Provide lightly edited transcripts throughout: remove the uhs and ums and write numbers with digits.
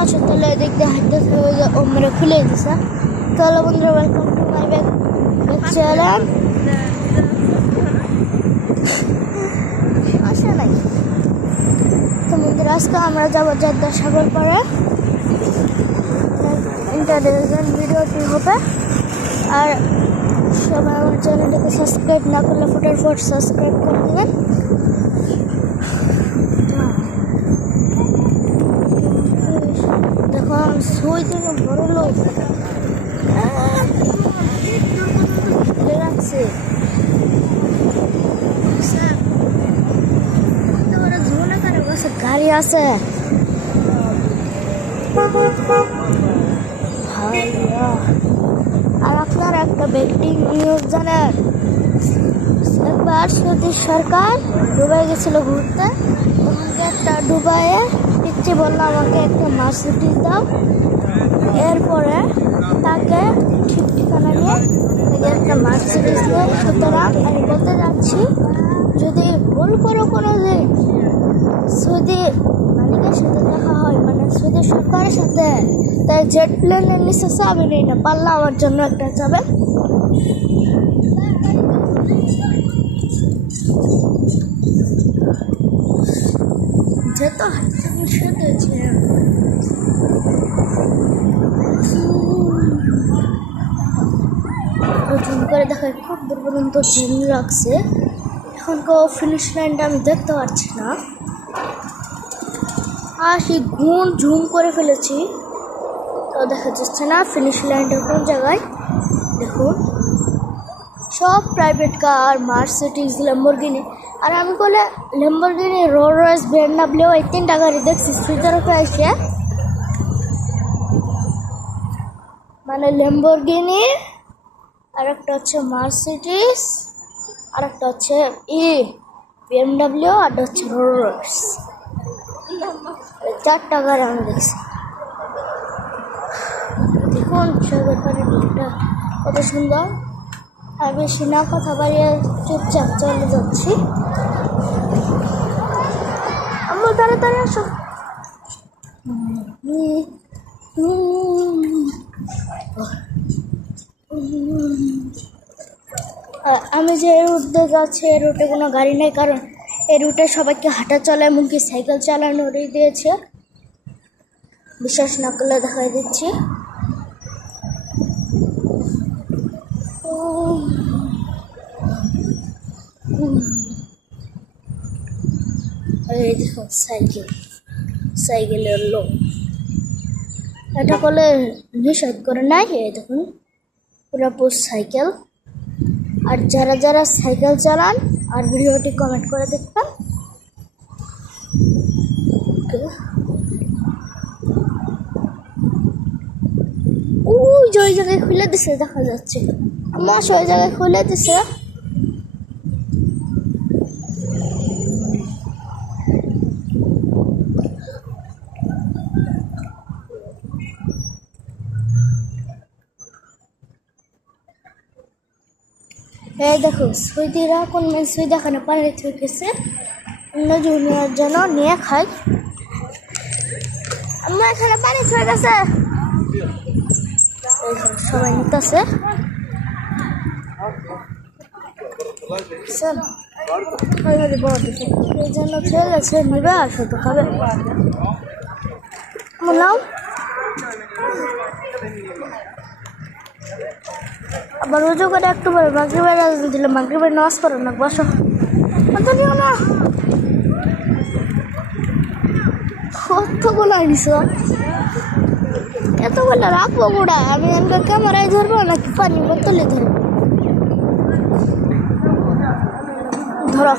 আচ্ছা তাহলে এদিক দিয়ে হাঁটতে ও মেরে খুলে দিছে। তাহলে বন্ধুরা welcome to my back channel. আসে নাই তো বন্ধুরা, আজকে আমরা যাবো জেদ্দাসাগর পাড়ে। ইন্টারটেনমেন্ট ভিডিওটি হবে। আর সবাই আমার চ্যানেলটাকে সাবস্ক্রাইব না করলে ফটাফট সাবস্ক্রাইব করে দেবেন। দেখো সই থেকে বড় লোক রাখছে, গাড়ি আছে। আর আপনারা একটা ব্রেকিং নিউজ জানেন, একবার সৌদি সরকার দুবাই গেছিল ঘুরতে, তখন একটা দুবাইয়ে পিচ্ছি বললো আমাকে একটা মার্সিডিজ দাও। এরপরে তাকে ঠিক ঠিকানা নিয়ে একটা মার্সিডিজ নিয়ে, সুতরাং আমি বলতে যাচ্ছি যদি ভুল করো কোনো দিন সৌদি মালিকের সাথে দেখা হয়, মানে সৌদি সরকারের সাথে, তাই জেট প্লেনের নিচে আমি নেই না, পারলে আমার জন্য একটা যাবে। যেত করে দেখায় খুব দূর পর্যন্ত জিম লাগছে। এখন ফিনিশ লাইনটা আমি দেখতে পাচ্ছি না, আর সেই ঘুম ঝুম করে ফেলেছি, তো দেখা যাচ্ছে না ফিনিশ লাইনটা কোন জায়গায়। দেখুন সব প্রাইভেট কার, মার্সিডিজ, ল্যাম্বরগিনি। আর আমি বলে ল্যাম্বরগিনি, রোলস রয়েস, BMW এই 3টা গাড়ি দেখছি সুইজারল্যান্ডে এসে। মানে ল্যাম্বরগিনি, আর একটা হচ্ছে মার্সিডিজ, আর একটা হচ্ছে BMW, আর হচ্ছে রোলস রয়েস। 4টা গাড়ি আমি দেখছি। দেখুন সাগর পাড়ের দিকটা কত সুন্দর। আর বেশি না কথা বাড়িয়ে চুপচাপ চলে যাচ্ছি। আমরা তাড়াতাড়ি আসো। আমি যে রুটে যাচ্ছি, এই রুটে কোনো গাড়ি নেই, কারণ এই রুটে সবাইকে হাঁটা চলা এমনকি সাইকেল চালানোরই দিয়েছে। বিশ্বাস না করলে দেখাই দিচ্ছি। এই দেখুন সাইকেলের লোক, এটা করলে নিষেধ করে নাই। এই দেখুন পুরোপুর সাইকেল। আর যারা যারা সাইকেল চালান আর ভিডিওটি কমেন্ট করে দেখবেন। ওই যে ওই জায়গায় খুলে দিছে, দেখা যাচ্ছে আমার ওই জায়গায় খুলে দিছে। এই দেখুন সৌদিরা কোন সৌদি এখানে পানি থেকে গেছে, অন্য জুনিয়র যেন নিয়ে খায়। আমার এখানে পানি থেকে গেছে, সবাই নিতেছে। এই জন্য ছেলে সে নিবে আর শুধু খাবে। নাও আবার রুজু করে একটু পরে মাগরিবের আজান দিলে মাগরিবের নামাজ পড়ো না, বসো। নিও না, কতগুলো আনিস, এতগুলো রাখবো গুড়া। আমি আমাকে ক্যামেরায় ধরবো নাকি পানি বোতলে ধরবো? ধরো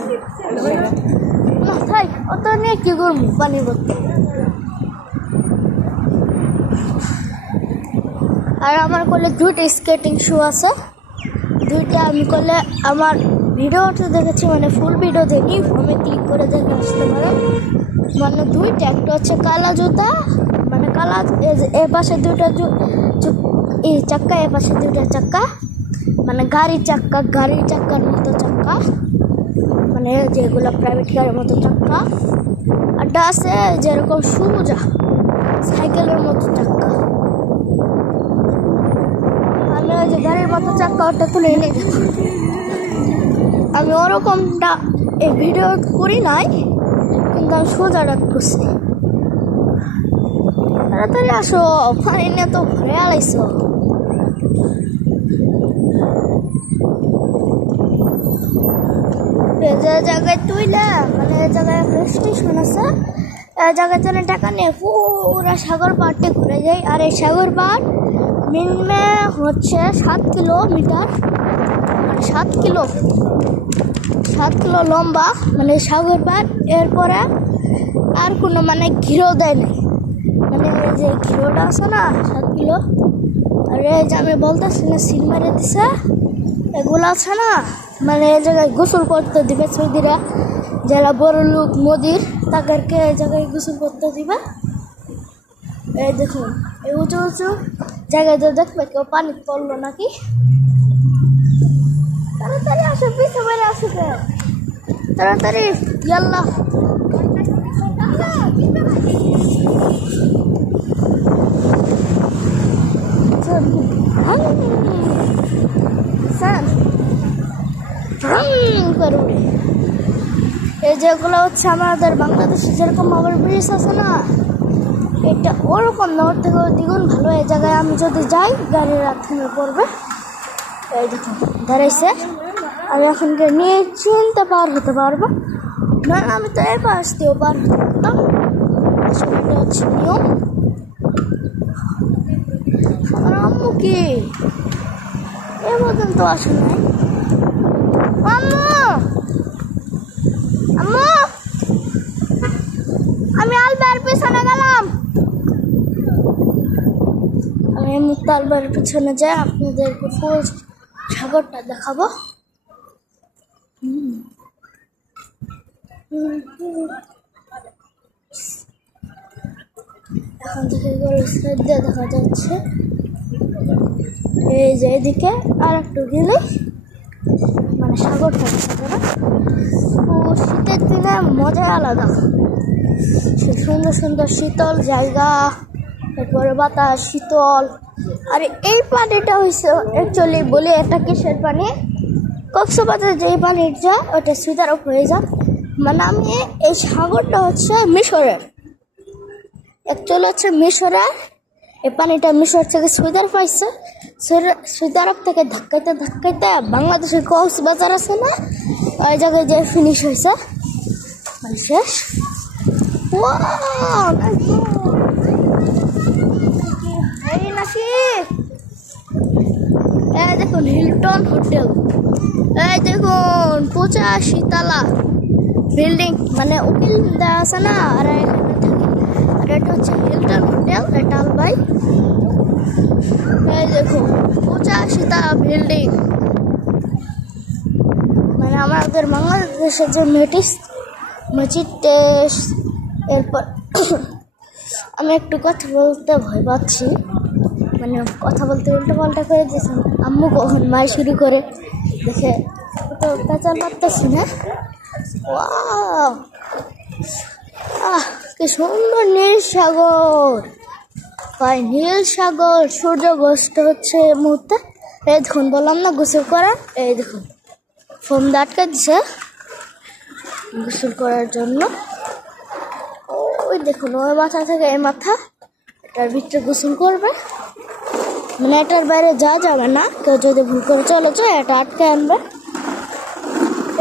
না থাই, অত নিয়ে কি করবো পানি বোতল। আর আমার কোলে 2টা স্কেটিং শু আছে, 2টা আমি কোলে আমার ভিডিওতে দেখেছি, মানে ফুল ভিডিও দেখি, ফোনে ক্লিক করে দেখে আসতে পারে। মানে 2টা, একটা হচ্ছে কালা জুতা, মানে কালা, এ পাশে 2টা চাক্কা, এ পাশে 2টা চাক্কা, মানে গাড়ির চাক্কার মতো চাক্কা, মানে যেগুলো প্রাইভেট কারের মতো চাক্কা। আড্ডা আছে যেরকম সুমোজা, সাইকেলের মতো চাক্কা। আমি ওই যে গাড়ির মতো চাক্কা ওটা তুলে এনে দেখো। আমি ওরকমটা এই ভিডিও করি নাই, কিন্তু আমি সোজা ডাক করছি। তাড়াতাড়ি আসো, পানি নিয়ে তো ভরে আলাইছো। যে জায়গায় তুইলা মানে এই জায়গায় স্টেশন আছে, এই জায়গায় জন্য টাকা নিয়ে পুরা সাগর পাড়টি ঘুরে যাই। আর এই সাগর পাড় মিনিমে হচ্ছে 7 কিলোমিটার, মানে 7 কিলো লম্বা মানে সাগর পাড়। এরপরে আর কোনো মানে ঘিরেও দেয় নাই, মানে এই যে ঘিরোটা আছে না 7 কিলো। আর এই যে আমি বলতেছি না সিল মেরে দিছে, এগুলো আছে না মানে এই জায়গায় গোসল করতে দিবে সৌদিরা, যারা বড় লোক মোদির তাদেরকে এই জায়গায় গোসল করতে দিবে। এই দেখুন এই উঁচু উঁচু জায়গায় তো দেখবে কেউ পানি পড়লো নাকি। তাড়াতাড়ি আসো, পিছু বেড়ে আসো, তাড়াতাড়ি ইয়াল্লা। এই যেগুলো হচ্ছে আমাদের বাংলাদেশে যেরকম ওভার ব্রিজ আছে না, এটা ওরকম না, ওর থেকে দ্বিগুণ ভালো। এই জায়গায় আমি যদি যাই গাড়ির রাত থেমে পড়বে। এই দেখুন দাঁড়াইছে, আমি এখন নিয়ে চিনতে পার হতে পারবো না, আমি তো এর পাশ দিয়েও পার হতে পারতাম। এটা হচ্ছে নিয়ম। আমার আম্মু কি এ পর্যন্ত আসে নাই। আম্মু, আম্মু, আমি আলবার পেছনে গেলাম। আমি মুক্ত আলবার পেছনে যাই, আপনাদেরকে ফুল সাগরটা দেখাবো। এখন থেকে দেখা যাচ্ছে এই যে এদিকে আর একটু গেলে মানে সাগরটা দেখা যাবে। ও শীতের দিনে মজা আলাদা, সুন্দর সুন্দর শীতল জায়গা, তারপরে বাতাস শীতল। আর এই পানিটা হয়েছে অ্যাকচুয়ালি বলি একটা কিসের পানি, কক্সবাজার যে পানির যা ওটা সৌদি আরব হয়ে যা। মানে আমি এই সাগরটা হচ্ছে মিশরের, অ্যাকচুয়ালি হচ্ছে মিশরের। এই পানিটা মিশর থেকে সৌদি আরব পাইছে, সৌদি আরব থেকে ধাক্কাইতে ধাক্কাইতে বাংলাদেশের কক্সবাজার আছে না, ওই জায়গায় যে ফিনিশ হয়েছে মানে শেষ। এই দেখুন হিলটন হোটেল, এই দেখুন 85 তলা বিল্ডিং, মানে উকিল দেওয়া আছে না, আর এখানে থাকি। আর এটা হচ্ছে হিলটন হোটেল, এটা আলবাই। এই দেখুন 85 তলা বিল্ডিং, মানে আমাদের বাংলাদেশের যে মসজিদ। এরপর আমি একটু কথা বলতে ভয় পাচ্ছি, মানে কথা বলতে উল্টো পাল্টা করে দিয়েছি। আম্মু কখন মাই শুরু করে দেখে তো অত্যাচার পারতেছি না। কি সুন্দর নীল সাগর, ভাই নীল সাগর। সূর্যাস্ত হচ্ছে এই মুহূর্তে। এই দেখুন বললাম না গোসল করা, এই দেখুন ফোন আটকে দিছে গোসল করার জন্য। ওই দেখুন ওই মাথা থেকে এই মাথা, এটার ভিতরে গোসল করবে, মানে এটার বাইরে যাওয়া যাবে না, কেউ যদি ভুল করে চলে যায় এটা আটকে আনবে।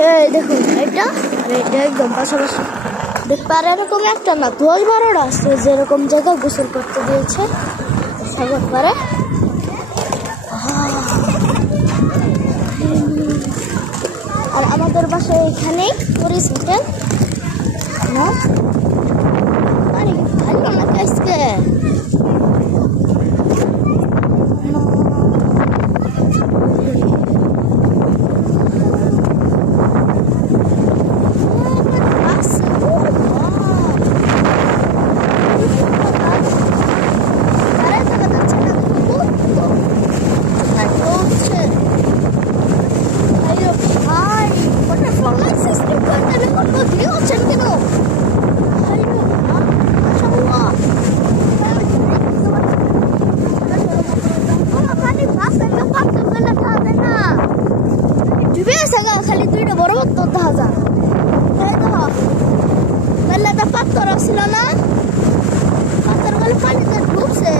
এই দেখুন এটা আর এটা একদম পাশাপাশি দেখতে পারে, এরকম একটা না 10-12টা আছে যেরকম জায়গায় গোসল করতে দিয়েছে সাগর পারে। আর আমাদের বাসায় এখানেই পরিস হোটেল না, আরে ভালো না আজকে। থাকা খালি দুইটা বড় পাথর দেখা যায় মেলাটা পাথর ছিল না পাথর গুলো পানিতে ডুবছে